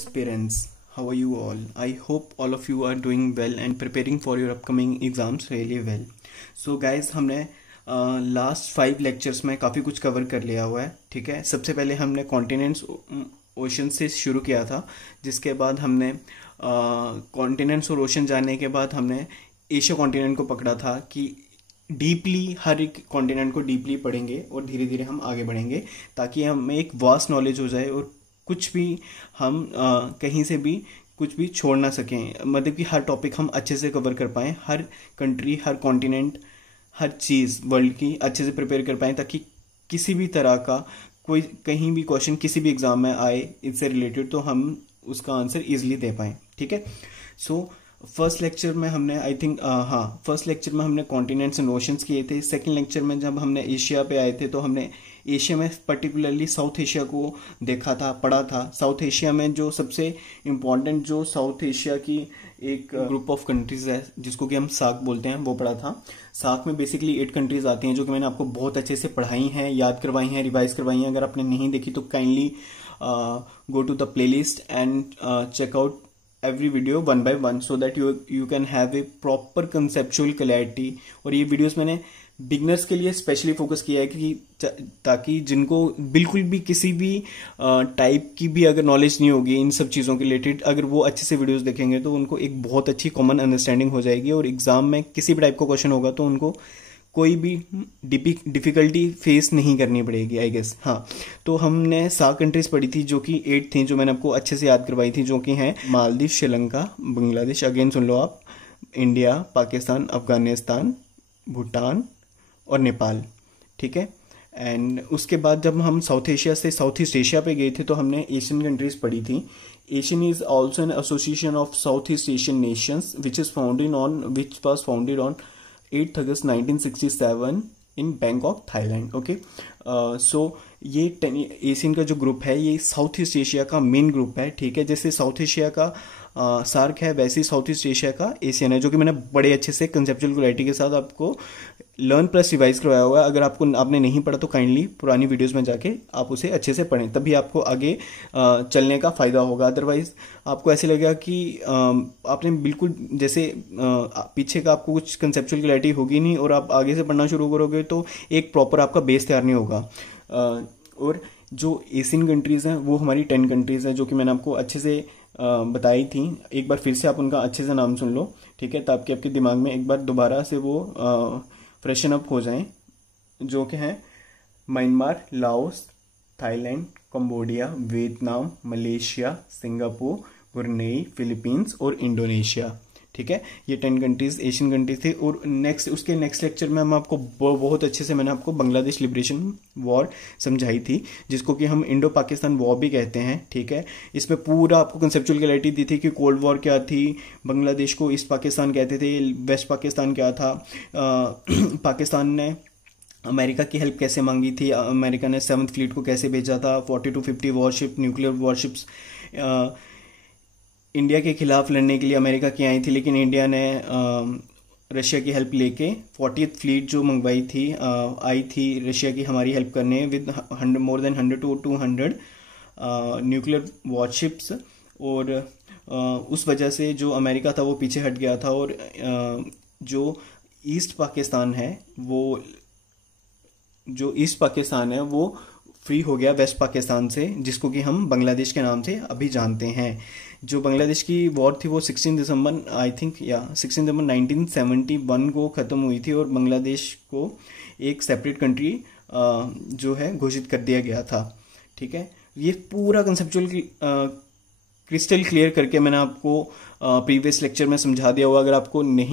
aspirants, how are you all? I hope all of you are doing well and preparing for your upcoming exams really well. So guys, हमने last 5 lectures में काफ़ी कुछ cover कर लिया हुआ है. ठीक है, सबसे पहले हमने कॉन्टिनेंट्स ओशन से शुरू किया था, जिसके बाद हमने कॉन्टिनेंट्स और ओशन जानने के बाद हमने एशिया कॉन्टिनेंट को पकड़ा था कि डीपली हर एक कॉन्टिनेंट को डीपली पढ़ेंगे और धीरे धीरे हम आगे बढ़ेंगे ताकि हमें एक वास्ट नॉलेज हो जाए और कुछ भी हम कहीं से भी कुछ भी छोड़ ना सकें. मतलब कि हर टॉपिक हम अच्छे से कवर कर पाएँ, हर कंट्री, हर कॉन्टिनेंट, हर चीज़ वर्ल्ड की अच्छे से प्रिपेयर कर पाएँ ताकि किसी भी तरह का कोई कहीं भी क्वेश्चन किसी भी एग्ज़ाम में आए इससे रिलेटेड तो हम उसका आंसर ईजिली दे पाएँ. ठीक है. सो फर्स्ट लेक्चर में हमने फर्स्ट लेक्चर में हमने कॉन्टिनेंट्स एंड ओशंस किए थे. सेकंड लेक्चर में जब हमने एशिया पे आए थे तो हमने एशिया में पर्टिकुलरली साउथ एशिया को देखा था, पढ़ा था. साउथ एशिया में जो सबसे इम्पॉर्टेंट जो साउथ एशिया की एक ग्रुप ऑफ कंट्रीज है जिसको कि हम सार्क बोलते हैं वो पढ़ा था. सार्क में बेसिकली 8 कंट्रीज आती हैं जो कि मैंने आपको बहुत अच्छे से पढ़ाई हैं, याद करवाई हैं, रिवाइज करवाई हैं. अगर आपने नहीं देखी तो kindly go to the playlist and check out every video one by one so that you can have a proper conceptual clarity. और ये वीडियोस मैंने बिगनर्स के लिए स्पेशली फोकस किया है कि ताकि जिनको बिल्कुल भी किसी भी टाइप की भी अगर नॉलेज नहीं होगी इन सब चीज़ों के रिलेटेड, अगर वो अच्छे से वीडियोस देखेंगे तो उनको एक बहुत अच्छी कॉमन अंडरस्टैंडिंग हो जाएगी और एग्जाम में किसी भी टाइप का क्वेश्चन होगा तो उनको कोई भी डिफ़िकल्टी फेस नहीं करनी पड़ेगी आई गेस. हाँ, तो हमने 7 कंट्रीज पढ़ी थी जो कि 8 थी जो मैंने आपको अच्छे से याद करवाई थी, जो कि हैं मालदीव, श्रीलंका, बांग्लादेश, अगेन सुन लो आप, इंडिया, पाकिस्तान, अफगानिस्तान, भूटान और नेपाल. ठीक है. एंड उसके बाद जब हम साउथ एशिया से साउथ ईस्ट एशिया पे गए थे तो हमने एशियन कंट्रीज पढ़ी थी. ASEAN is also an association of South East Asian nations which was founded on 8 August 1967 in Bangkok, Thailand. Okay. So ये एशियन का जो ग्रुप है ये साउथ ईस्ट एशिया का मेन ग्रुप है. ठीक है. जैसे साउथ एशिया का सार्क है वैसे ही साउथ ईस्ट एशिया का एशियन है, जो कि मैंने बड़े अच्छे से कंसेप्चुअल क्लैरिटी के साथ आपको लर्न प्लस रिवाइज करवाया हुआ है. अगर आपने नहीं पढ़ा तो काइंडली पुरानी वीडियोस में जाके आप उसे अच्छे से पढ़ें, तभी आपको आगे चलने का फ़ायदा होगा. अदरवाइज आपको ऐसे लगेगा कि आपने बिल्कुल जैसे पीछे का आपको कुछ कंसेप्चुअल क्लैरिटी होगी नहीं और आप आगे से पढ़ना शुरू करोगे तो एक प्रॉपर आपका बेस तैयार नहीं होगा. और जो एशियन कंट्रीज़ हैं वो हमारी 10 कंट्रीज़ हैं जो कि मैंने आपको अच्छे से बताई थी. एक बार फिर से आप उनका अच्छे से नाम सुन लो. ठीक है, ताकि आपके दिमाग में एक बार दोबारा से वो फ्रेशन अप हो जाएं. जो कि हैं Myanmar, Laos, Thailand, Cambodia, Vietnam, Malaysia, Singapore, Brunei, Philippines और इंडोनेशिया. ठीक है, ये 10 कंट्रीज एशियन कंट्रीज थे. और उसके नेक्स्ट लेक्चर में हम आपको बहुत अच्छे से मैंने आपको बांग्लादेश लिबरेशन वॉर समझाई थी, जिसको कि हम इंडो पाकिस्तान वॉर भी कहते हैं. ठीक है, इसमें पूरा आपको कंसेप्चुअल क्लैरिटी दी थी कि कोल्ड वॉर क्या थी, बांग्लादेश को ईस्ट पाकिस्तान कहते थे, वेस्ट पाकिस्तान क्या था, पाकिस्तान ने अमेरिका की हेल्प कैसे मांगी थी, अमेरिका ने 7th फ्लीट को कैसे भेजा था, 40 to 50 worship, nuclear warships India के खिलाफ लड़ने के लिए अमेरिका की आई थी, लेकिन इंडिया ने रशिया की हेल्प लेके 40th फ्लीट जो मंगवाई थी आई थी रशिया की हमारी हेल्प करने with more than 100 to 200 nuclear warships. और उस वजह से जो अमेरिका था वो पीछे हट गया था और जो ईस्ट पाकिस्तान है वो फ्री हो गया वेस्ट पाकिस्तान से, जिसको कि हम बांग्लादेश के नाम से अभी जानते हैं. जो बांग्लादेश की वॉर थी वो 16 दिसंबर 1971 को ख़त्म हुई थी और बांग्लादेश को एक सेपरेट कंट्री जो है घोषित कर दिया गया था. ठीक है, ये पूरा कंसेप्चुअल क्रिस्टल क्लियर करके मैंने आपको प्रीवियस लेक्चर में समझा दिया हुआ. अगर आपने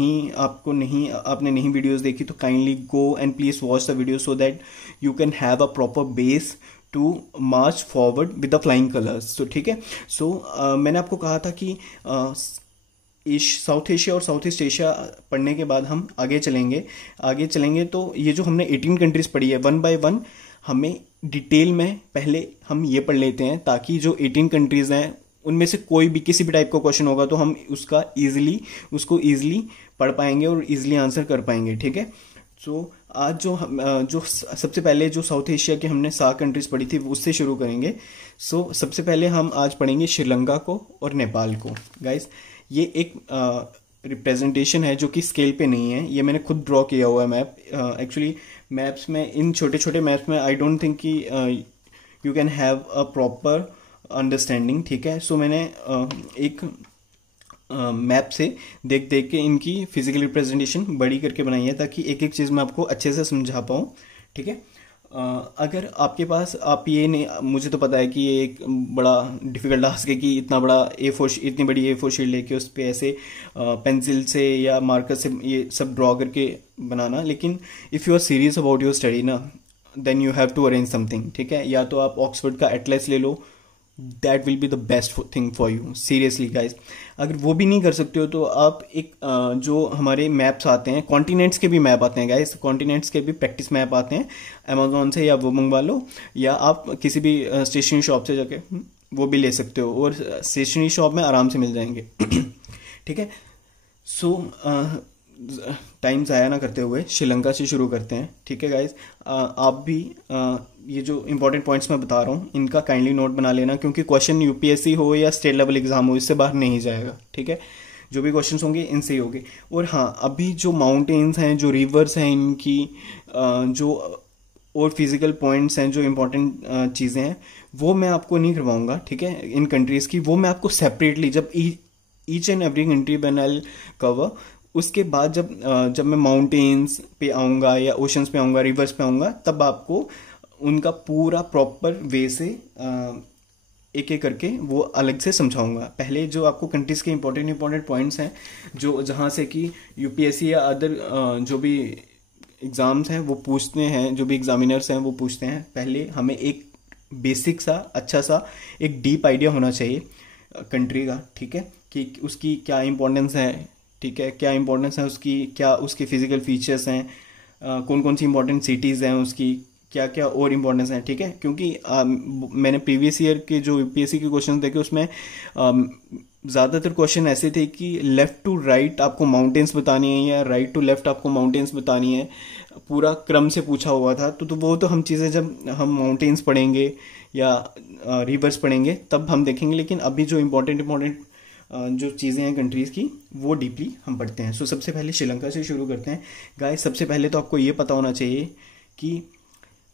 नहीं वीडियोस देखी तो kindly go and please watch the video so that you can have a proper base to march forward with the flying colours. तो ठीक है. सो मैंने आपको कहा था कि साउथ एशिया और साउथ ईस्ट एशिया पढ़ने के बाद हम आगे चलेंगे तो ये जो हमने 18 कंट्रीज पढ़ी है वन बाय वन हमें डिटेल में पहले हम ये पढ़ लेते हैं ताकि जो 18 कंट्रीज हैं उनमें से कोई भी किसी भी टाइप का क्वेश्चन होगा तो हम उसको ईजिली पढ़ पाएंगे और ईजिली आंसर कर पाएंगे. ठीक है. आज जो सबसे पहले जो साउथ एशिया की हमने 7 कंट्रीज पढ़ी थी उससे शुरू करेंगे। सबसे पहले हम आज पढ़ेंगे श्रीलंका को और नेपाल को। गाइस ये एक रिप्रेजेंटेशन है जो कि स्केल पे नहीं है, ये मैंने खुद ड्रॉ किया हुआ है मैप। एक्चुअली मैप्स में, इन छोटे छोटे मैप्स में आई डोंट थिंक कि you can have a proper understanding, ठीक है। मैंने एक मैप से देख देख के इनकी फिजिकल रिप्रेजेंटेशन बड़ी करके बनाई है ताकि एक एक चीज़ मैं आपको अच्छे से समझा पाऊँ, ठीक है। अगर आपके पास, आप ये नहीं, मुझे तो पता है कि ये एक बड़ा डिफिकल्ट टास्क है कि इतनी बड़ी A4 शीट लेके उस पर ऐसे पेंसिल से या मार्कर से ये सब ड्रॉ करके बनाना, लेकिन if you are serious about your study ना, then you have to arrange something, ठीक है। या तो आप ऑक्सफोर्ड का एटलस ले लो, that will be the best thing for you, seriously guys. अगर वो भी नहीं कर सकते हो तो आप एक जो हमारे मैप्स आते हैं, कॉन्टिनेंट्स के भी मैप आते हैं गाइज, कॉन्टिनेंट्स के भी प्रैक्टिस मैप आते हैं अमेजोन से, या वो मंगवा लो, या आप किसी भी स्टेशनरी शॉप से जाके वो भी ले सकते हो, और स्टेशनरी शॉप में आराम से मिल जाएंगे ठीक है। टाइम ज़ाया ना करते हुए श्रीलंका से शुरू करते हैं, ठीक है गाइज। आप भी ये जो इंपॉर्टेंट पॉइंट्स मैं बता रहा हूँ इनका काइंडली नोट बना लेना, क्योंकि क्वेश्चन यूपीएससी हो या स्टेट लेवल एग्जाम हो, इससे बाहर नहीं जाएगा, ठीक है। जो भी क्वेश्चंस होंगे इनसे ही होंगे। और हाँ, अभी जो माउंटेन्स हैं, जो रिवर्स हैं, इनकी जो और फिजिकल पॉइंट्स हैं, जो इम्पोर्टेंट चीज़ें हैं, वो मैं आपको नहीं करवाऊंगा, ठीक है, इन कंट्रीज़ की। वो मैं आपको सेपरेटली, जब each and every country when I cover, उसके बाद जब मैं माउंटेन्स पे आऊँगा या ओशंस पे आऊँगा, रिवर्स पे आऊँगा, तब आपको उनका पूरा प्रॉपर वे से एक एक करके वो अलग से समझाऊंगा। पहले जो आपको कंट्रीज़ के इंपॉर्टेंट पॉइंट्स हैं, जो जहाँ से कि यूपीएससी या अदर जो भी एग्ज़ाम्स हैं वो पूछते हैं, जो भी एग्जामिनर्स हैं वो पूछते हैं, पहले हमें एक बेसिक सा, अच्छा सा, एक डीप आइडिया होना चाहिए कंट्री का, ठीक है, कि उसकी क्या इंपॉर्टेंस है, ठीक है, क्या इंपॉर्टेंस है उसकी, क्या उसके फिजिकल फीचर्स हैं, कौन कौन सी इंपॉर्टेंट सिटीज़ हैं उसकी, क्या क्या और इम्पोर्टेंस है, ठीक है। क्योंकि मैंने प्रीवियस ईयर के जो यूपीएससी के क्वेश्चन देखे उसमें ज़्यादातर क्वेश्चन ऐसे थे कि लेफ़्ट टू राइट आपको माउंटेन्स बतानी है या राइट टू लेफ़्ट आपको माउंटेन्स बतानी है, पूरा क्रम से पूछा हुआ था। तो वो तो हम चीज़ें जब हम माउंटेन्स पढ़ेंगे या रिवर्स पढ़ेंगे तब हम देखेंगे, लेकिन अभी जो इम्पोर्टेंट जो चीज़ें हैं कंट्रीज़ की, वो डीपली हम पढ़ते हैं। सबसे पहले श्रीलंका से शुरू करते हैं गाइस। सबसे पहले तो आपको ये पता होना चाहिए कि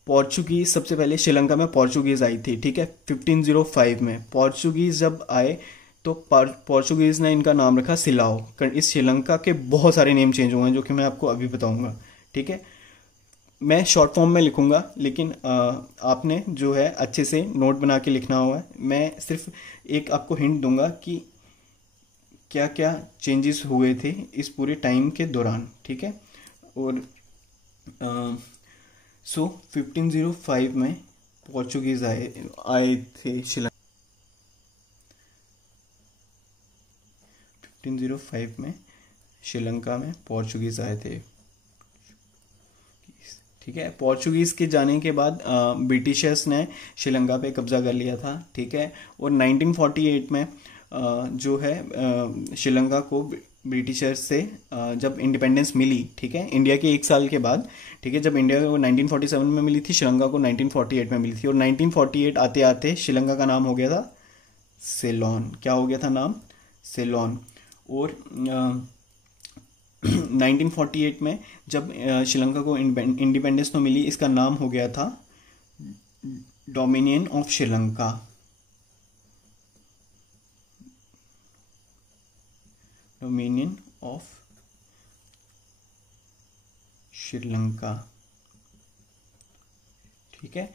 पोर्चुगीज़, सबसे पहले श्रीलंका में पोर्चुगीज़ आई थी, ठीक है, 1505 में। पोर्चुगीज़ जब आए तो पोर्चुगीज़ ने इनका नाम रखा सिलाओ। इस श्रीलंका के बहुत सारे नेम चेंज हुए हैं जो कि मैं आपको अभी बताऊंगा, ठीक है। मैं शॉर्ट फॉर्म में लिखूंगा, लेकिन आपने जो है अच्छे से नोट बना के लिखना हुआ है। मैं सिर्फ एक आपको हिंट दूंगा कि क्या क्या चेंजेस हुए थे इस पूरे टाइम के दौरान, ठीक है। और 1505 में पोर्चुगीज आए थे श्रीलंका। 1505 में श्रीलंका में पोर्चुगीज आए थे, ठीक है। पोर्चुगीज के जाने के बाद ब्रिटिशर्स ने श्रीलंका पे कब्जा कर लिया था, ठीक है। और 1948 में जो है श्रीलंका को ब्रिटिशर्स से जब इंडिपेंडेंस मिली, ठीक है, इंडिया के 1 साल के बाद, ठीक है, जब इंडिया को 1947 में मिली थी, श्रीलंका को 1948 में मिली थी। और 1948 आते आते श्रीलंका का नाम हो गया था सेलोन। क्या हो गया था नाम? सेलोन। और 1948 में जब श्रीलंका को इंडिपेंडेंस तो मिली, इसका नाम हो गया था dominion of Sri Lanka. Dominion of Sri Lanka, ठीक है।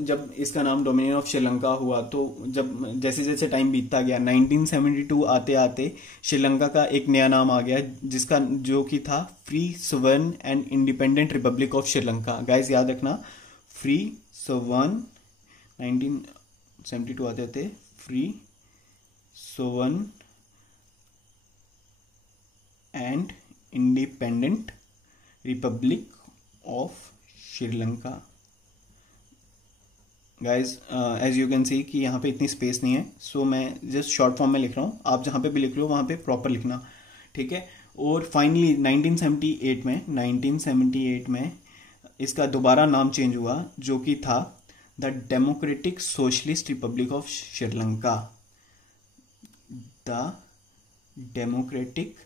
जब इसका नाम डोमिनियन ऑफ श्रीलंका हुआ तो जब जैसे जैसे टाइम बीतता गया, 1972 आते आते श्रीलंका का एक नया नाम आ गया, जिसका जो कि था free sovereign and independent republic of Sri Lanka. Guys याद रखना, फ्री सवर्न, 1972 आते आते free sovereign and independent republic of Sri Lanka. Guys as you can see कि यहाँ पे इतनी स्पेस नहीं है, सो मैं जस्ट शॉर्ट फॉर्म में लिख रहा हूँ। आप जहाँ पे भी लिख रहे हो वहाँ पे प्रॉपर लिखना, ठीक है। और फाइनली 1978 में इसका दोबारा नाम चेंज हुआ, जो कि था the democratic socialist Republic of Sri Lanka. The democratic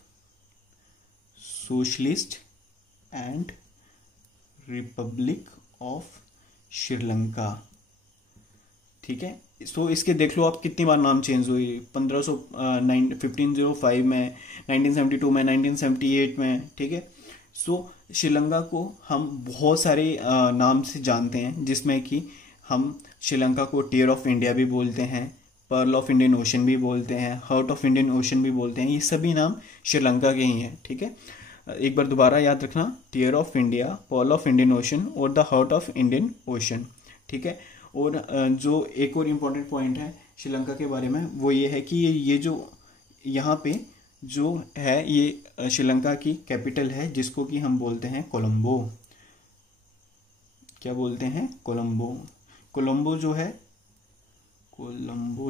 socialist and Republic of Sri Lanka. ठीक है, सो इसके देख लो आप कितनी बार नाम चेंज हुई, 1505 में, 1972 में, 1978 में। ठीक है, सो श्रीलंका को हम बहुत सारे नाम से जानते हैं, जिसमें कि हम श्रीलंका को टीयर ऑफ इंडिया भी बोलते हैं, पर्ल ऑफ इंडियन ओशन भी बोलते हैं, हार्ट ऑफ इंडियन ओशन भी बोलते हैं। ये सभी नाम श्रीलंका के ही हैं। ठीक है, एक बार दोबारा याद रखना, tear of India, pearl of Indian Ocean और the heart of Indian Ocean. ठीक है, और जो एक और इम्पोर्टेंट पॉइंट है श्रीलंका के बारे में, वो ये है कि ये जो यहाँ पे जो है, ये श्रीलंका की कैपिटल है, जिसको कि हम बोलते हैं कोलंबो। क्या बोलते हैं? कोलंबो। कोलंबो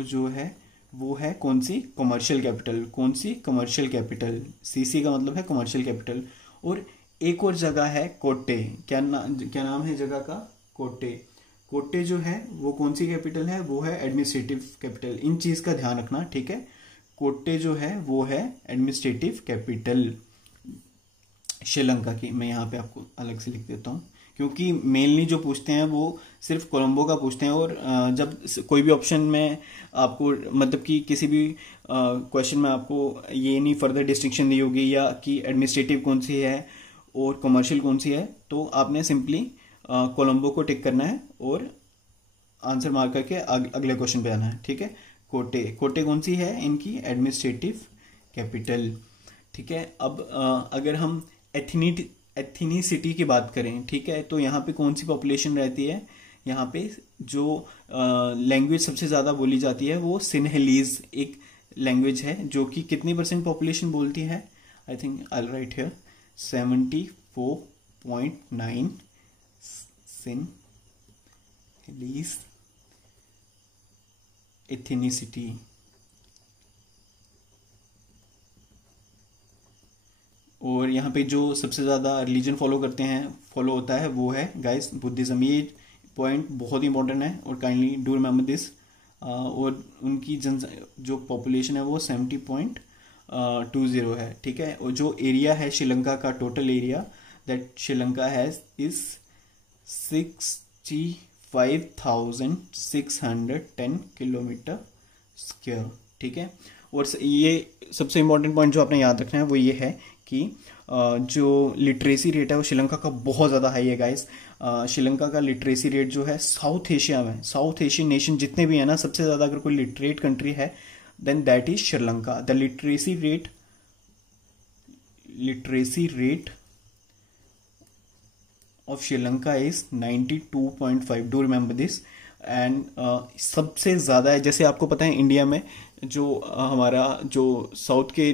जो है वो है कौन सी? Commercial capital. कौन सी? Commercial capital. सीसी का मतलब है कमर्शियल कैपिटल। और एक और जगह है कोट्टे। क्या नाम है जगह का? कोट्टे। कोट्टे जो है वो कौन सी कैपिटल है? वो है एडमिनिस्ट्रेटिव कैपिटल। इन चीज का ध्यान रखना। ठीक है, कोट्टे जो है वो है एडमिनिस्ट्रेटिव कैपिटल श्रीलंका की। मैं यहाँ पे आपको अलग से लिख देता हूँ, क्योंकि मेनली जो पूछते हैं वो सिर्फ कोलंबो का पूछते हैं। और जब कोई भी ऑप्शन में आपको, मतलब कि किसी भी क्वेश्चन में आपको ये नहीं फर्दर डिस्टिंक्शन दी होगी या कि एडमिनिस्ट्रेटिव कौन सी है और कमर्शियल कौन सी है, तो आपने सिंपली कोलंबो को टिक करना है और आंसर मार्क करके अगले क्वेश्चन पे आना है। ठीक है, कोटे कौन सी है? इनकी एडमिनिस्ट्रेटिव कैपिटल। ठीक है, अब अगर हम एथनिसिटी की बात करें, ठीक है, तो यहाँ पे कौन सी पॉपुलेशन रहती है? यहाँ पे जो लैंग्वेज सबसे ज़्यादा बोली जाती है वो सिन्हलीज एक लैंग्वेज है, जो कि कितनी % पॉपुलेशन बोलती है? I think I write here 74.9 Sinhalese ethnicity. और यहाँ पे जो सबसे ज़्यादा रिलीजन फॉलो होता है वो है गाइस बुद्धिज्म। ये पॉइंट बहुत ही इंपॉर्टेंट है और काइंडली डू रिमेंबर दिस। और उनकी जो पॉपुलेशन है वो 70.20 है। ठीक है, और जो एरिया है श्रीलंका का, total area that Sri Lanka has is 65,610 kilometre square. ठीक है, और ये सबसे इम्पोर्टेंट पॉइंट जो आपने याद रखना है वो ये है कि जो लिटरेसी रेट है वो श्रीलंका का बहुत ज़्यादा हाई है गाइस। श्रीलंका का लिटरेसी रेट जो है साउथ एशिया में, साउथ एशियन नेशन जितने भी है ना, सबसे ज़्यादा अगर कोई लिटरेट कंट्री है then that is Sri Lanka. The literacy rate of Sri Lanka is 92.5। Do remember this. And सबसे ज़्यादा है, जैसे आपको पता है इंडिया में जो हमारा जो साउथ के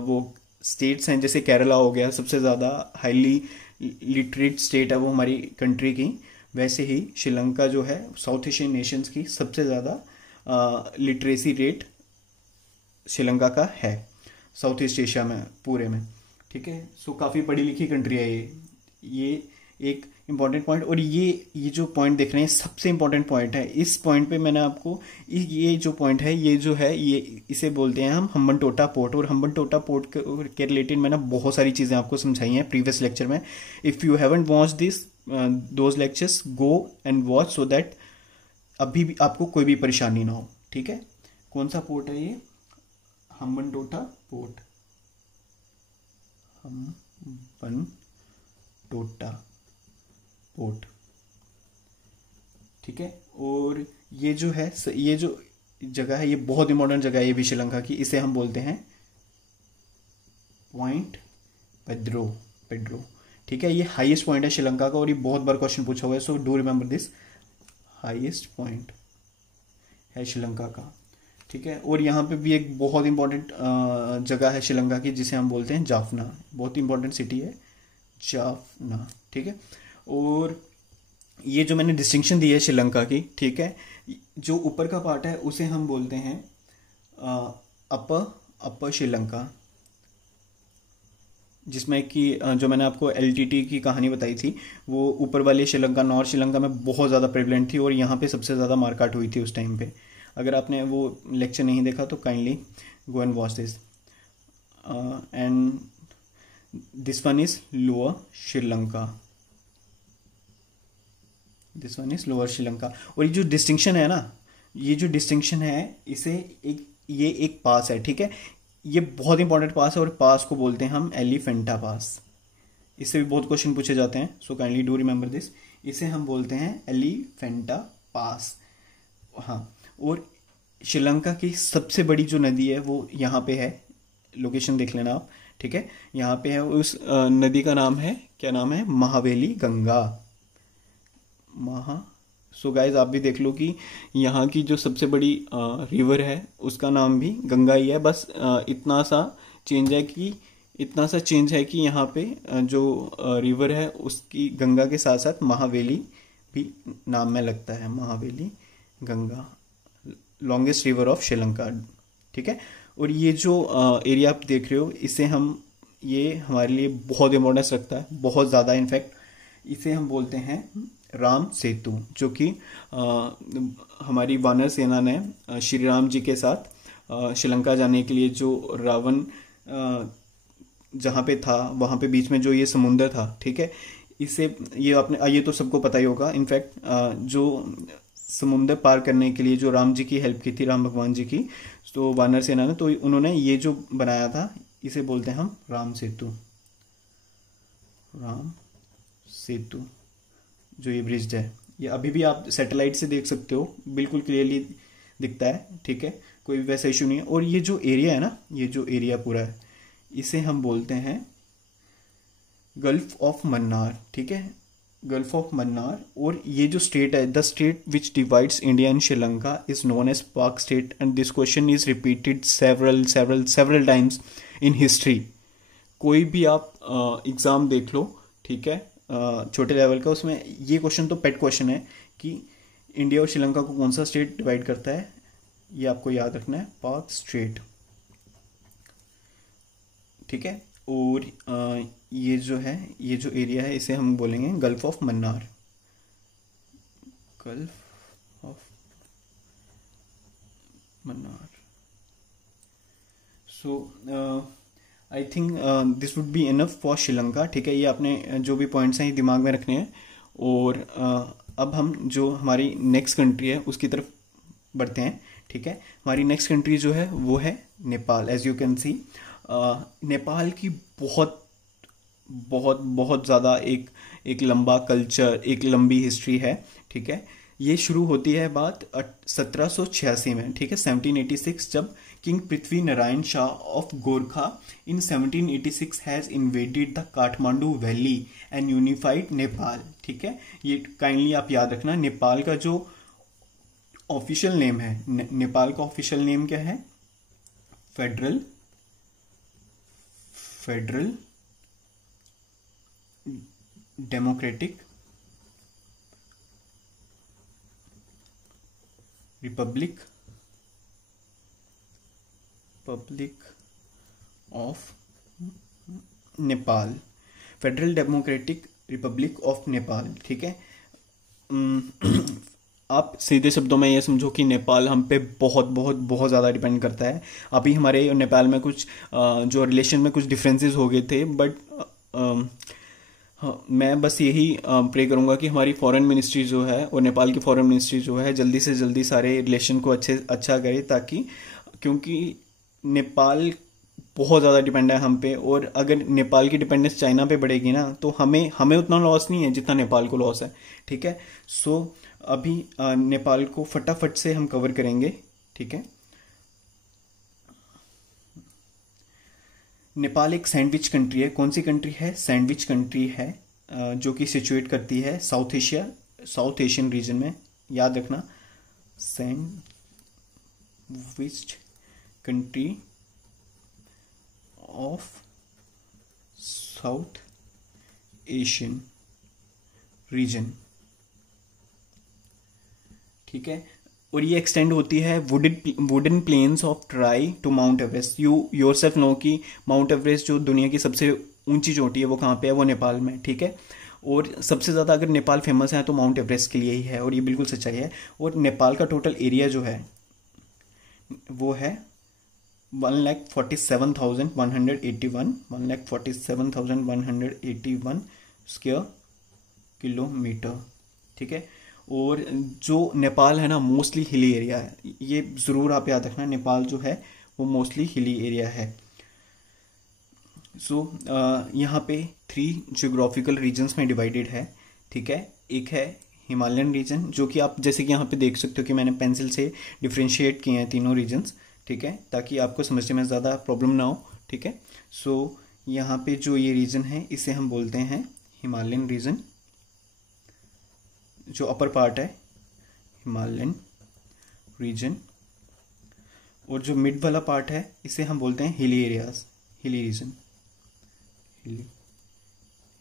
वो स्टेट्स हैं, जैसे केरला हो गया, सबसे ज़्यादा हाईली लिटरेट स्टेट है वो हमारी कंट्री की, वैसे ही श्रीलंका जो है साउथ एशियन नेशंस की सबसे ज़्यादा लिटरेसी रेट श्रीलंका का है साउथ ईस्ट एशिया में पूरे में। ठीक है, सो काफ़ी पढ़ी लिखी कंट्री है ये एक इम्पॉर्टेंट पॉइंट। और ये जो पॉइंट देख रहे हैं सबसे इम्पॉर्टेंट पॉइंट है। इस पॉइंट पे मैंने आपको ये जो पॉइंट है, ये जो है, ये इसे बोलते हैं हम हम्बनटोटा पोर्ट। और हम्बनटोटा पोर्ट के रिलेटेड मैंने बहुत सारी चीज़ें आपको समझाई हैं प्रीवियस लेक्चर में। If you haven't watch this those lectures, go and watch so that अभी भी आपको कोई भी परेशानी ना हो। ठीक है, कौन सा पोर्ट है ये? हम्बनटोटा पोर्ट। हम्बनटोटा पोर्ट। ठीक है, और ये जो है, ये जो जगह है ये बहुत इंपॉर्टेंट जगह है ये भी श्रीलंका की। इसे हम बोलते हैं पॉइंट पेड्रो। ठीक है, ये हाईएस्ट पॉइंट है श्रीलंका का और ये बहुत बार क्वेश्चन पूछा हुआ है। So do remember this, highest point है श्रीलंका का। ठीक है, और यहाँ पे भी एक बहुत इंपॉर्टेंट जगह है श्रीलंका की जिसे हम बोलते हैं जाफना। बहुत इंपॉर्टेंट सिटी है जाफना। ठीक है, और ये जो मैंने डिस्टिंक्शन दी है श्रीलंका की, ठीक है, जो ऊपर का पार्ट है उसे हम बोलते हैं अपर श्रीलंका। जिसमें कि जो मैंने आपको एलटीटी की कहानी बताई थी, वो ऊपर वाले श्रीलंका, नॉर्थ श्रीलंका में बहुत ज़्यादा प्रेवलेंट थी और यहाँ पे सबसे ज़्यादा मारकाट हुई थी उस टाइम पे। अगर आपने वो लेक्चर नहीं देखा तो kindly go and watch this. And this one is lower Sri Lanka, this one is lower Sri Lanka. और ये जो डिस्टिंक्शन है ना, ये जो डिस्टिंक्शन है, इसे ये एक पास है, ठीक है। ये बहुत इंपॉर्टेंट पास है और पास को बोलते हैं हम एलिफेंटा पास। इससे भी बहुत क्वेश्चन पूछे जाते हैं, so kindly do remember this. इसे हम बोलते हैं एलिफेंटा पास। हाँ, और श्रीलंका की सबसे बड़ी जो नदी है वो यहाँ पे है, लोकेशन देख लेना आप, ठीक है। यहाँ पे है, उस नदी का नाम है, क्या नाम है, महावेली गंगा। सो गाइज आप भी देख लो कि यहाँ की जो सबसे बड़ी रिवर है उसका नाम भी गंगा ही है। बस इतना सा चेंज है कि यहाँ पे जो रिवर है उसकी गंगा के साथ साथ महावेली भी नाम में लगता है, Mahaweli Ganga, longest river of Sri Lanka, ठीक है। और ये जो एरिया आप देख रहे हो, इसे हम, ये हमारे लिए बहुत इंपॉर्टेंस रखता है, बहुत ज़्यादा। इनफैक्ट इसे हम बोलते हैं राम सेतु, जो कि हमारी वानर सेना ने श्री राम जी के साथ श्रीलंका जाने के लिए, जो रावण जहाँ पे था वहाँ पे बीच में जो ये समुंदर था, ठीक है, इसे ये तो सबको पता ही होगा। इनफैक्ट जो समुंदर पार करने के लिए जो राम जी की हेल्प की थी, राम भगवान जी की, तो वानर सेना ने, तो उन्होंने ये जो बनाया था, इसे बोलते हैं हम राम सेतु। राम सेतु जो ये ब्रिज है, ये अभी भी आप सैटेलाइट से देख सकते हो, बिल्कुल क्लियरली दिखता है, ठीक है, कोई भी वैसा इशू नहीं है। और ये जो एरिया है ना, ये जो एरिया पूरा है, इसे हम बोलते हैं गल्फ ऑफ मन्नार, ठीक है, गल्फ ऑफ मन्नार। और ये जो स्टेट है, the state which divides India and Sri Lanka is known as Palk state, and this question is repeated several times in history. कोई भी आप एग्जाम देख लो, ठीक है, छोटे लेवल का, उसमें ये क्वेश्चन तो पेट क्वेश्चन है कि इंडिया और श्रीलंका को कौन सा स्टेट डिवाइड करता है, ये आपको याद रखना है, पाक स्टेट, ठीक है। और ये जो है, ये जो एरिया है, इसे हम बोलेंगे gulf of Mannar, gulf of Mannar. So I think this would be enough for Sri Lanka, ठीक है। ये आपने जो भी पॉइंट्स हैं ये दिमाग में रखने हैं। और अब हम जो हमारी नेक्स्ट कंट्री है उसकी तरफ बढ़ते हैं, ठीक है। हमारी नेक्स्ट कंट्री जो है वो है Nepal. As you can see, Nepal की बहुत बहुत बहुत ज़्यादा एक लंबा कल्चर, एक लंबी हिस्ट्री है, ठीक है। ये शुरू होती है बात 1786 में, ठीक है, 1786, जब king Prithvi Narayan Shah of Gorkha in 1786 has invaded the Kathmandu valley and unified Nepal, ठीक है। ये काइंडली आप याद रखना। नेपाल का जो ऑफिशियल नेम है, नेपाल का ऑफिशियल नेम क्या है, federal democratic Republic of Nepal, federal democratic Republic of Nepal, ठीक है। आप सीधे शब्दों में ये समझो कि नेपाल हम पे बहुत बहुत बहुत ज़्यादा डिपेंड करता है। अभी हमारे नेपाल में कुछ जो रिलेशन में कुछ डिफरेंसेस हो गए थे, बट हाँ, मैं बस यही प्रे करूँगा कि हमारी फॉरेन मिनिस्ट्री जो है और नेपाल की फॉरेन मिनिस्ट्री जो है जल्दी से जल्दी सारे रिलेशन को अच्छा करे, ताकि, क्योंकि नेपाल बहुत ज़्यादा डिपेंड है हम पे, और अगर नेपाल की डिपेंडेंस चाइना पे बढ़ेगी ना, तो हमें उतना लॉस नहीं है जितना नेपाल को लॉस है, ठीक है। सो अभी नेपाल को फटाफट से हम कवर करेंगे, ठीक है। नेपाल एक सैंडविच कंट्री है। कौन सी कंट्री है? सैंडविच कंट्री है, जो कि सिचुएट करती है साउथ एशियन रीजन में। याद रखना, sandwich country of South Asian region, ठीक है। और ये एक्सटेंड होती है wooden plains of Terai to Mount Everest. You yourself know कि माउंट एवरेस्ट जो दुनिया की सबसे ऊंची चोटी है वो कहाँ पे है, वो नेपाल में, ठीक है। और सबसे ज़्यादा अगर नेपाल फेमस है तो माउंट एवरेस्ट के लिए ही है, और ये बिल्कुल सच्चाई है। और नेपाल का टोटल एरिया जो है वो है 1,47,181 स्क्वायर किलोमीटर, ठीक है। और जो नेपाल है ना मोस्टली हिली एरिया है, ये ज़रूर आप याद रखना, नेपाल जो है वो मोस्टली हिली एरिया है। सो यहाँ पे 3 जियोग्राफिकल रीजन्स में डिवाइडेड है, ठीक है। एक है हिमालयन रीजन, जो कि आप जैसे कि यहाँ पे देख सकते हो कि मैंने पेंसिल से डिफ्रेंशिएट किए हैं तीनों रीजन्स, ठीक है, ताकि आपको समझने में ज़्यादा प्रॉब्लम ना हो, ठीक है। सो यहाँ पे जो ये रीजन है इसे हम बोलते हैं हिमालयन रीजन, जो अपर पार्ट है हिमालयन रीजन। और जो मिड वाला पार्ट है इसे हम बोलते हैं hilly areas, hilly region,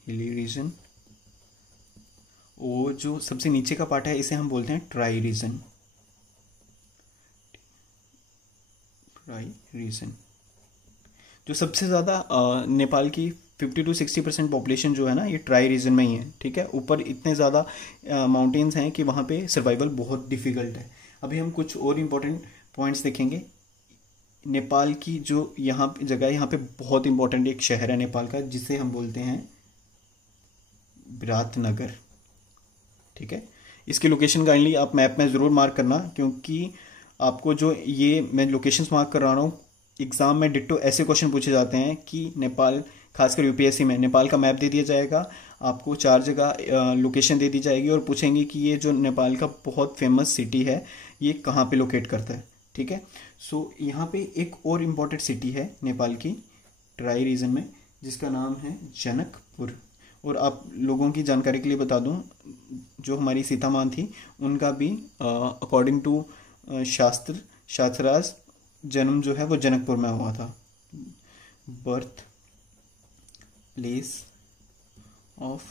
hilly region. और जो सबसे नीचे का पार्ट है इसे हम बोलते हैं ट्राई रीजन, ट्राई रीजन। जो सबसे ज़्यादा नेपाल की 50 to 60% पॉपुलेशन जो है ना ये ट्राई रीजन में ही है, ठीक है। ऊपर इतने ज़्यादा माउंटेन्स हैं कि वहाँ पे सर्वाइवल बहुत डिफ़िकल्ट है। अभी हम कुछ और इम्पोर्टेंट पॉइंट्स देखेंगे। नेपाल की जो यहाँ पे जगह है, यहाँ पे बहुत इंपॉर्टेंट एक शहर है नेपाल का जिसे हम बोलते हैं विराटनगर, ठीक है। इसकी लोकेशन काइंडली आप मैप में ज़रूर मार्क करना, क्योंकि आपको जो ये मैं लोकेशंस मार्क कर रहा हूँ एग्ज़ाम में डिट्टो ऐसे क्वेश्चन पूछे जाते हैं कि नेपाल, खासकर यूपीएससी में नेपाल का मैप दे दिया जाएगा, आपको 4 जगह लोकेशन दे दी जाएगी और पूछेंगे कि ये जो नेपाल का बहुत फेमस सिटी है ये कहाँ पे लोकेट करता है, ठीक है। सो यहाँ पे एक और इम्पॉर्टेंट सिटी है नेपाल की ट्राई रीजन में जिसका नाम है जनकपुर। और आप लोगों की जानकारी के लिए बता दूं, जो हमारी सीता माँ थी उनका भी अकॉर्डिंग टू शास्त्रार्थ जन्म जो है वो जनकपुर में हुआ था। बर्थ प्लेस ऑफ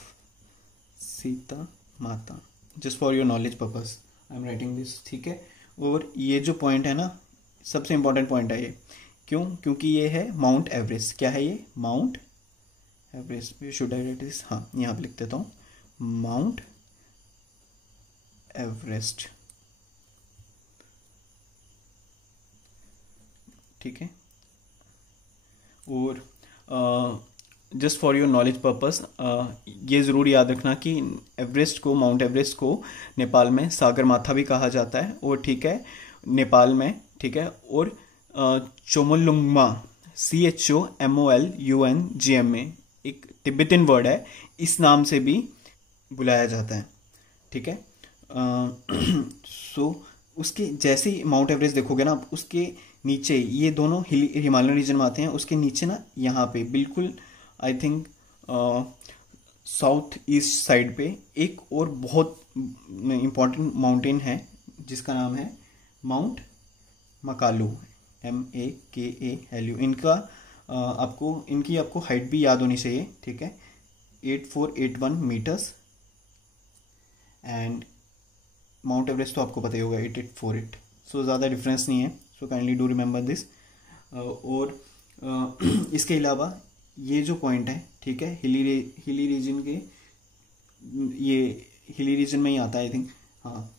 सीता माता, just for your knowledge purpose I am writing this, ठीक है। और ये जो पॉइंट है ना सबसे इंपॉर्टेंट पॉइंट है ये, क्यों? क्योंकि ये है माउंट एवरेस्ट। क्या है ये? Mount Everest. Should I right this? हाँ, यहाँ पे लिख देता हूँ माउंट एवरेस्ट, ठीक है। और just for your knowledge purpose ये ज़रूर याद रखना कि एवरेस्ट को, माउंट एवरेस्ट को नेपाल में सागर माथा भी कहा जाता है, और ठीक है नेपाल में, ठीक है। और चोमोलुंगमा, CHOMOLUNGMA एक तिब्बतन वर्ड है, इस नाम से भी बुलाया जाता है, ठीक है। सो उसके जैसे ही माउंट एवरेस्ट देखोगे ना, उसके नीचे ये दोनों हिमालयन रीजन में आते हैं, उसके नीचे ना यहाँ पे बिल्कुल I think south east side पे एक और बहुत इम्पॉर्टेंट माउंटेन है जिसका नाम है माउंट मकालू, MAKALU। इनकी आपको हाइट भी याद होनी चाहिए, ठीक है, 8481 मीटर्स। एंड माउंट एवरेस्ट तो आपको पता ही होगा 8848, सो ज़्यादा डिफरेंस नहीं है, so kindly do remember this. और इसके अलावा ये जो पॉइंट है, ठीक है, हिली रीजन के, ये हिली रीजन में ही आता है आई थिंक, हाँ,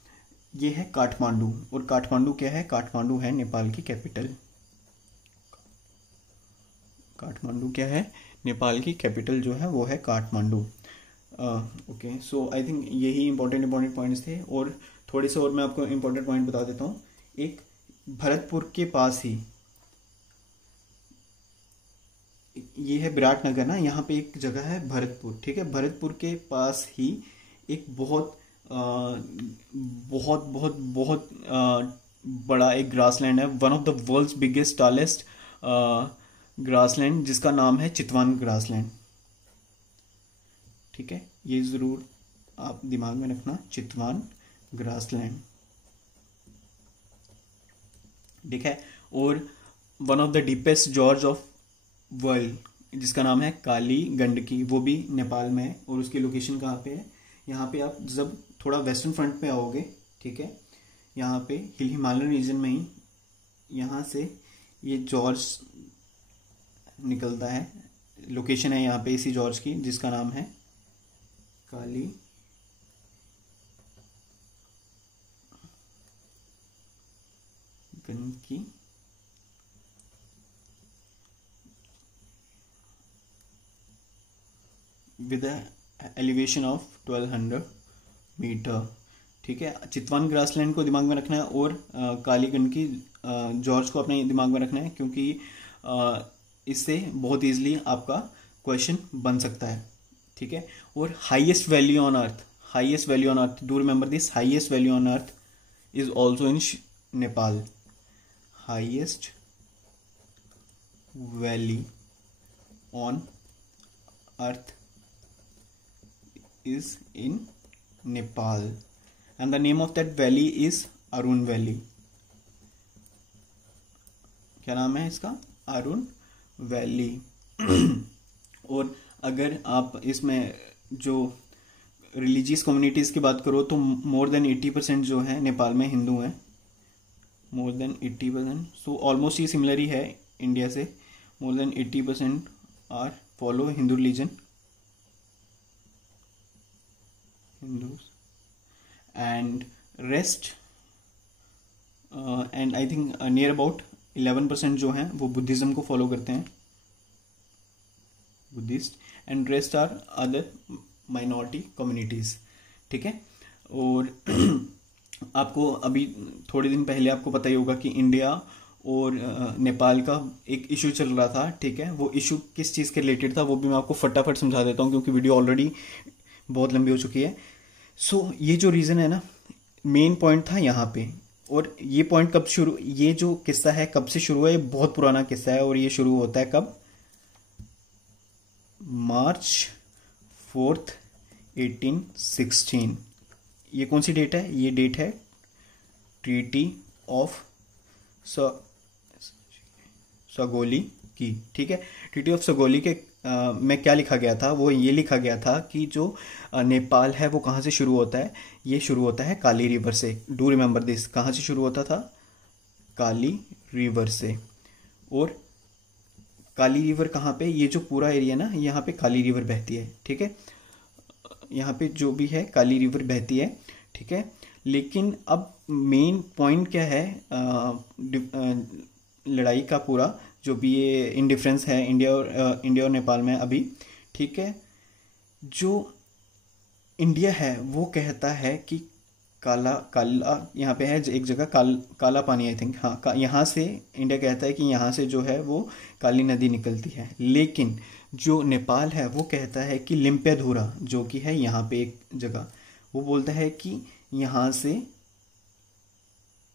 ये है काठमांडू। और काठमांडू क्या है? काठमांडू है नेपाल की कैपिटल। काठमांडू क्या है? नेपाल की कैपिटल जो है वो है Kathmandu. Okay, so I think यही इंपॉर्टेंट पॉइंट्स थे। और थोड़े से और मैं आपको इंपॉर्टेंट पॉइंट बता देता हूँ। एक भरतपुर के पास ही ये है विराटनगर ना, यहाँ पे एक जगह है भरतपुर, ठीक है। भरतपुर के पास ही एक बहुत बहुत बहुत बहुत बड़ा एक ग्रासलैंड है, one of the world's biggest tallest grassland, जिसका नाम है चितवान ग्रासलैंड, ठीक है। ये जरूर आप दिमाग में रखना, चितवान ग्रासलैंड, ठीक है। और one of the deepest George of world जिसका नाम है काली गंडकी, वो भी नेपाल में है। और उसकी लोकेशन कहाँ पे है? यहाँ पे आप जब थोड़ा वेस्टर्न फ्रंट पे आओगे, ठीक है, यहाँ पे हिमालयन रीजन में ही यहाँ से ये जॉर्ज निकलता है, लोकेशन है यहाँ पे इसी जॉर्ज की, जिसका नाम है Kali Gandaki with elevation of 1200 metre. ठीक है, चितवान ग्रासलैंड को दिमाग में रखना है और कालीगंज की जॉर्ज को अपने दिमाग में रखना है, क्योंकि इससे बहुत इजीली आपका क्वेश्चन बन सकता है। ठीक है, और highest value on earth, highest value on earth, do remember this, highest value on earth is also in Nepal. Highest valley on earth is in Nepal and the name of that valley is Arun Valley। क्या नाम है इसका? Arun valley. और अगर आप इसमें जो religious communities की बात करो तो मोर देन 80% जो है नेपाल में हिंदू हैं, मोर देन 80%। सो ऑलमोस्ट ये सिमिलर ही है इंडिया से, more than 80% are follow Hindu religion, Hindus, and rest and I think near about 11% जो हैं वो बुद्धिज्म को फॉलो करते हैं, Buddhist, and rest are other minority communities. ठीक है, और आपको अभी थोड़े दिन पहले आपको पता ही होगा कि इंडिया और नेपाल का एक इशू चल रहा था। ठीक है, वो इशू किस चीज़ के रिलेटेड था वो भी मैं आपको फटाफट समझा देता हूँ, क्योंकि वीडियो ऑलरेडी बहुत लंबी हो चुकी है। सो ये जो रीज़न है ना, मेन पॉइंट था यहाँ पे। और ये पॉइंट कब शुरू, ये जो किस्सा है कब से शुरू हुआ, ये बहुत पुराना किस्सा है और ये शुरू होता है कब? March 4th 1816। ये कौन सी डेट है? ये डेट है ट्रीटी ऑफ सगोली की। ठीक है, ट्रीटी ऑफ सगोली के में क्या लिखा गया था? वो ये लिखा गया था कि जो नेपाल है वो कहाँ से शुरू होता है? ये शुरू होता है काली रिवर से। डू रिमेंबर दिस, कहाँ से शुरू होता था? काली रिवर से। और काली रिवर कहाँ पे? ये जो पूरा एरिया ना, यहाँ पे काली रिवर बहती है। ठीक है, यहाँ पे जो भी है काली रिवर बहती है। ठीक है, लेकिन अब मेन पॉइंट क्या है लड़ाई का पूरा, जो भी ये इंडिफरेंस है इंडिया और नेपाल में अभी। ठीक है, जो इंडिया है वो कहता है कि काला यहाँ पे है एक जगह काला पानी, आई थिंक, हाँ, यहाँ से इंडिया कहता है कि यहाँ से जो है वो काली नदी निकलती है। लेकिन जो नेपाल है वो कहता है कि लिम्पियाधुरा, जो कि है यहाँ पे एक जगह, वो बोलता है कि यहाँ से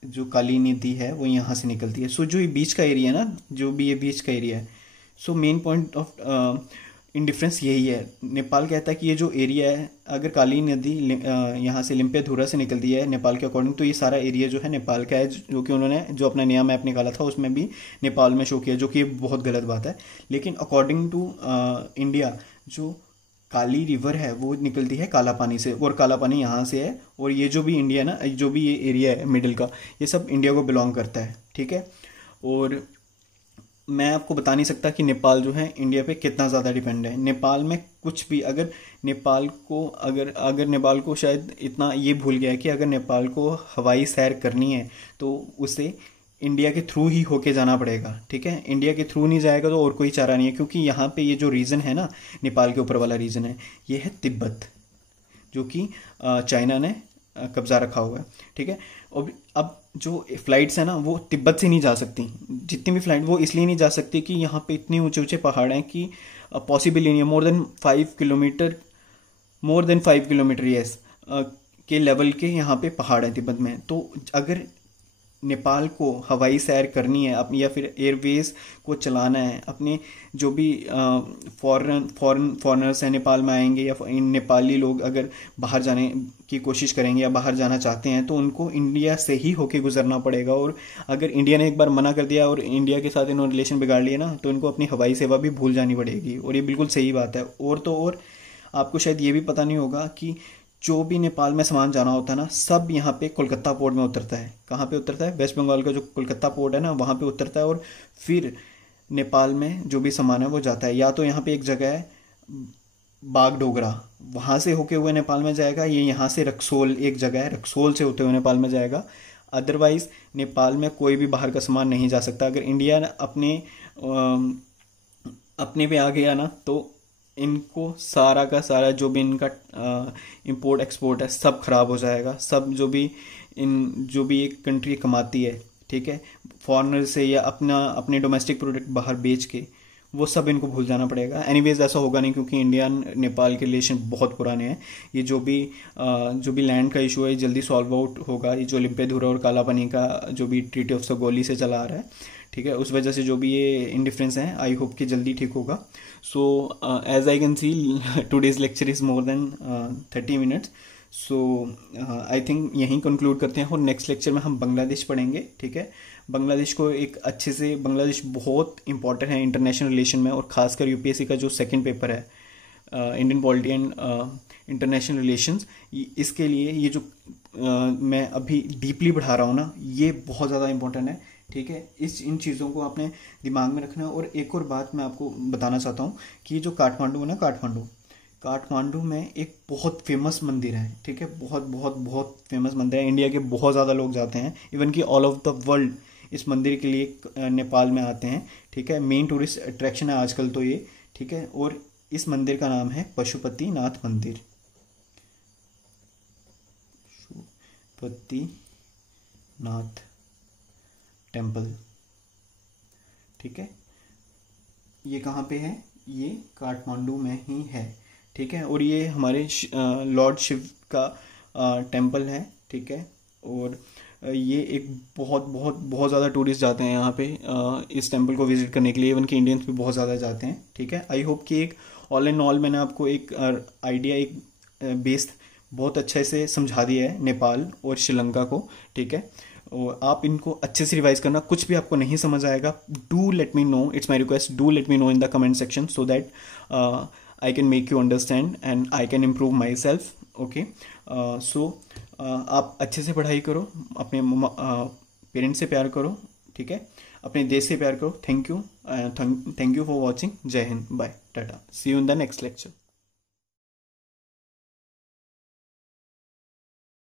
जो काली नदी है वो यहाँ से निकलती है। सो जो ये बीच का एरिया है ना, जो भी ये बीच का एरिया है, so main point of indifference यही है। नेपाल कहता है कि ये जो एरिया है, अगर काली नदी यहाँ से लिम्पियाधुरा से निकलती है नेपाल के अकॉर्डिंग, तो ये सारा एरिया जो है नेपाल का है, जो कि उन्होंने जो अपना नया मैप निकाला था उसमें भी नेपाल में शो किया, जो कि बहुत गलत बात है। लेकिन अकॉर्डिंग टू इंडिया, जो काली रिवर है वो निकलती है काला पानी से, और काला पानी यहाँ से है। और ये जो भी इंडिया ना, जो भी ये एरिया है मिडिल का, ये सब इंडिया को बिलोंग करता है। ठीक है, और मैं आपको बता नहीं सकता कि नेपाल जो है इंडिया पे कितना ज़्यादा डिपेंड है। नेपाल में कुछ भी, अगर नेपाल को शायद इतना ये भूल गया है कि अगर नेपाल को हवाई सैर करनी है तो उसे इंडिया के थ्रू ही होके जाना पड़ेगा। ठीक है, इंडिया के थ्रू नहीं जाएगा तो और कोई चारा नहीं है, क्योंकि यहाँ पे ये जो रीजन है ना, नेपाल के ऊपर वाला रीजन है, ये है तिब्बत, जो कि चाइना ने कब्जा रखा हुआ है। ठीक है, और अब जो फ्लाइट्स है ना वो तिब्बत से नहीं जा सकती, जितनी भी फ्लाइट वो इसलिए नहीं जा सकती कि यहाँ पे इतने ऊंचे ऊंचे पहाड़ हैं कि पॉसिबल ही नहीं है। मोर देन 5 किलोमीटर यस के लेवल के यहाँ पे पहाड़ हैं तिब्बत में। तो अगर नेपाल को हवाई सैर करनी है अपनी, या फिर एयरवेज को चलाना है, अपने जो भी फॉरेनर्स हैं नेपाल में आएंगे, या नेपाली लोग अगर बाहर जाने की कोशिश करेंगे या बाहर जाना चाहते हैं, तो उनको इंडिया से ही होके गुजरना पड़ेगा। और अगर इंडिया ने एक बार मना कर दिया और इंडिया के साथ इन्होंने रिलेशन बिगाड़ लिया ना, तो इनको अपनी हवाई सेवा भी भूल जानी पड़ेगी। और ये बिल्कुल सही बात है। और तो और आपको शायद ये भी पता नहीं होगा कि जो भी नेपाल में सामान जाना होता है ना, सब यहाँ पे कोलकाता पोर्ट में उतरता है। कहाँ पे उतरता है? वेस्ट बंगाल का जो कोलकाता पोर्ट है ना, वहाँ पे उतरता है। और फिर नेपाल में जो भी सामान है वो जाता है, या तो यहाँ पे एक जगह है बागडोगरा, वहाँ से होके हुए नेपाल में जाएगा, ये यहाँ से रक्सोल एक जगह है, रक्सोल से होते हुए नेपाल में जाएगा। अदरवाइज नेपाल में कोई भी बाहर का सामान नहीं जा सकता। अगर इंडिया अपने पे आ गया ना, तो इनको सारा का सारा जो भी इनका इंपोर्ट एक्सपोर्ट है सब खराब हो जाएगा। सब जो भी एक कंट्री कमाती है, ठीक है, फॉरेनर से या अपने डोमेस्टिक प्रोडक्ट बाहर बेच के, वो सब इनको भूल जाना पड़ेगा। एनीवेज ऐसा होगा नहीं, क्योंकि इंडिया नेपाल के रिलेशन बहुत पुराने हैं। ये जो भी लैंड का इशू है जल्दी सॉल्व आउट होगा। ये जो लिम्पेधुरा और कालापानी का जो भी ट्रीटी ऑफ सगोली से चला आ रहा है, ठीक है, उस वजह से जो भी ये इंडिफरेंस है, आई होप कि जल्दी ठीक होगा। So as I can see today's lecture is more than 30 minutes. So I think यहीं कंक्लूड करते हैं, और नेक्स्ट लेक्चर में हम बांग्लादेश पढ़ेंगे, ठीक है। बांग्लादेश को एक अच्छे से, बांग्लादेश बहुत इंपॉर्टेंट है इंटरनेशनल रिलेशन में, और खासकर यूपीएससी का जो सेकंड पेपर है Indian polity and international relations, इसके लिए ये जो मैं अभी डीपली बढ़ा रहा हूँ ना, ये बहुत ज़्यादा इंपॉर्टेंट है, ठीक है। इन चीज़ों को आपने दिमाग में रखना है। और एक और बात मैं आपको बताना चाहता हूँ कि जो काठमांडू है ना, काठमांडू में एक बहुत फेमस मंदिर है, ठीक है, बहुत बहुत बहुत फेमस मंदिर है। इंडिया के बहुत ज़्यादा लोग जाते हैं, इवन कि ऑल ऑफ द वर्ल्ड इस मंदिर के लिए नेपाल में आते हैं, ठीक है। मेन टूरिस्ट अट्रैक्शन है आजकल तो ये, ठीक है। और इस मंदिर का नाम है पशुपतिनाथ मंदिर, पशुपतिनाथ टेम्पल, ठीक है। ये कहाँ पे है? ये काठमांडू में ही है, ठीक है। और ये हमारे लॉर्ड शिव का टेम्पल है, ठीक है। और ये एक बहुत बहुत बहुत ज़्यादा टूरिस्ट जाते हैं यहाँ पे इस टेम्पल को विजिट करने के लिए, इवन कि इंडियंस भी बहुत ज़्यादा जाते हैं, ठीक है। आई होप कि एक ऑल इन ऑल मैंने आपको एक आइडिया, एक बेस बहुत अच्छे से समझा दिया है नेपाल और श्रीलंका को, ठीक है। और आप इनको अच्छे से रिवाइज करना। कुछ भी आपको नहीं समझ आएगा, do let me know, it's my request, do let me know in the comment section, so that I can make you understand and I can improve myself, okay। So आप अच्छे से पढ़ाई करो, अपने पेरेंट्स से प्यार करो, ठीक है, अपने देश से प्यार करो। Thank you for watching. Jai Hind, bye, tata, see you in the next lecture.